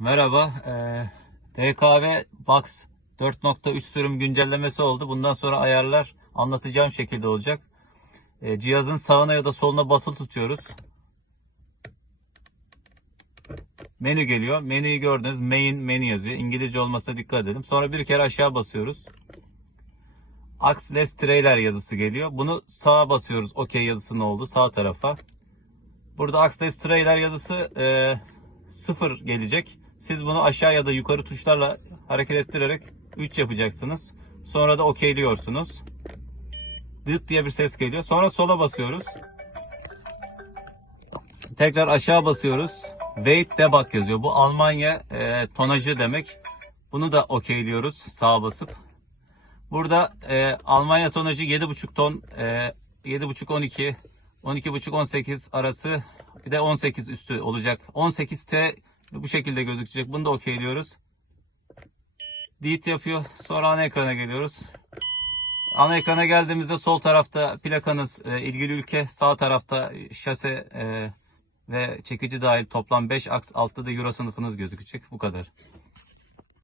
Merhaba. Ee, DKV Box 4.3 sürüm güncellemesi oldu. Bundan sonra ayarlar anlatacağım şekilde olacak. Ee, cihazın sağına ya da soluna basılı tutuyoruz. Menü geliyor. Menüyü gördünüz. Main menü yazıyor. İngilizce olmasına dikkat edelim. Sonra bir kere aşağı basıyoruz. Axless Trailer yazısı geliyor. Bunu sağa basıyoruz. OK yazısının olduğu sağ tarafa. Burada Axless Trailer yazısı e, sıfır gelecek. Siz bunu aşağı ya da yukarı tuşlarla hareket ettirerek 3 yapacaksınız. Sonra da okeyliyorsunuz. Dıt diye bir ses geliyor. Sonra sola basıyoruz. Tekrar aşağı basıyoruz. Wait debug yazıyor. Bu Almanya e, tonajı demek. Bunu da okeyliyoruz sağa basıp. Burada e, Almanya tonajı 7,5 ton, e, 7,5 12, 12,5 18 arası bir de 18 üstü olacak. 18T bu şekilde gözükecek. Bunu da okeyliyoruz. Delete yapıyor. Sonra ana ekrana geliyoruz. Ana ekrana geldiğimizde sol tarafta plakanız, e, ilgili ülke, sağ tarafta şase e, ve çekici dahil toplam 5 aks, altta da Euro sınıfınız gözükecek. Bu kadar.